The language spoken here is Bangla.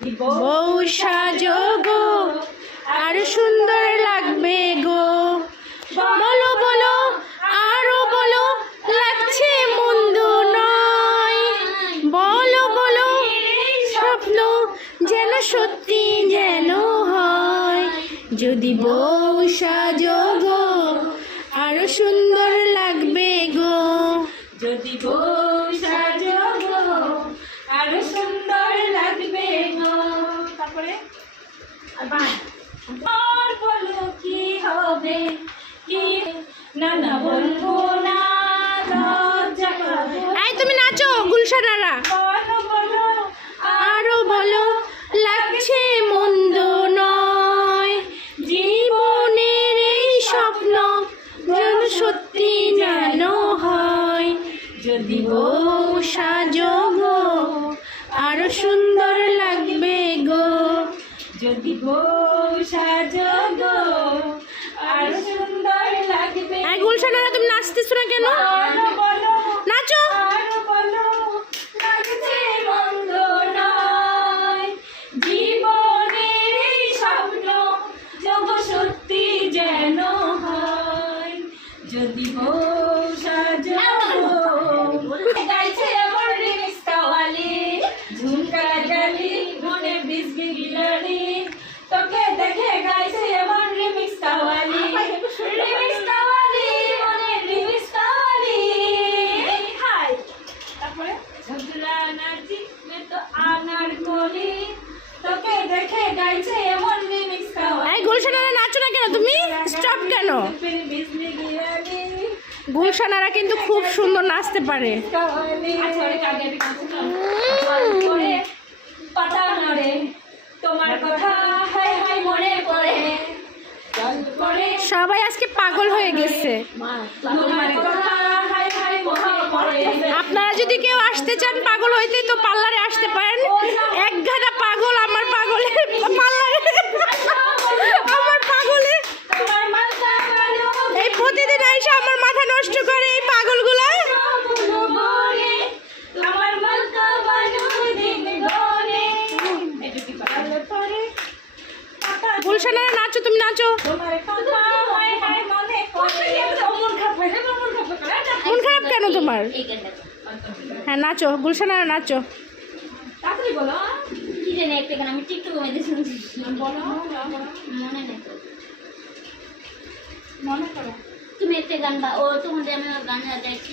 বউ সাজো গো আর সুন্দর লাগবে গো, বলো বলো আরো বলো লাগছে মন্দ নয়, বলো বলো স্বপ্ন যেন সত্যি যেন হয়, যদি বউ সাজো গো আরো সুন্দর লাগবে গো, যদি বউ সাজো গো আরো সুন্দর লাগবে গো। তারপরে আর বলো কি হবে কি না না বলবো না, লজ্জা পাবো। এই তুমি নাচো গুলশানারা, বলো বলো আরো বলো লাগছে মন্দ নয়, জীবনের এই স্বপ্ন যেন সত্যি যেন হয়, যদি বউ সাজো গো আরো সুন্দর লাগবে গো, যদি বউ সাজো গো আরো সুন্দর লাগবে। গুলশানারা তুমি নাচতেছো না কেন? নাচো। আরো বলো লাগছে মন্দ নয়, জীবনের এই স্বপ্ন যেন সত্যি যেন হয়, যদি বউ সাজো গো। গাইছে আমার রিমিক্স কাওয়ালি, ঝুমকা গালি মনে বিজলি গিলানি, তোকে দেখে গাইছে আমার রিমিক্স কাওয়ালি, রিমিক্স কাওয়ালি মনে রিমিক্স কাওয়ালি। হাই তারপরে ঝগড়া নাচি মে তো আনার কলি, তোকে দেখে গাইছে এমন রিমিক্স কাওয়ালি। এই গুলশানারা নাচো না কেন তুমি? স্টপ কেন? বিজলি গিলানি। গুলশানারা কিন্তু খুব সুন্দর নাচতে পারে। সবাই আজকে পাগল হয়ে গেছে। আপনারা যদি কেউ আসতে চান পাগল হইতে তো পার্লারে আসতে পারেন। এক গাদা পাগল আমার পাগলের পার্লারে, আমার পাগলে এই প্রতিদিন আইসা আমার মাথা নষ্ট করে এই পাগলগুলা। গুলশানারা নাচো, তুমি নাচো। মন খারাপ কেন তোমার? হ্যাঁ নাচো গুলশানারা নাচো। আমি টিকটক শুনছি, মনে করো তুমি একটা গান বা ও তোমাদের আমি গান গাইছি।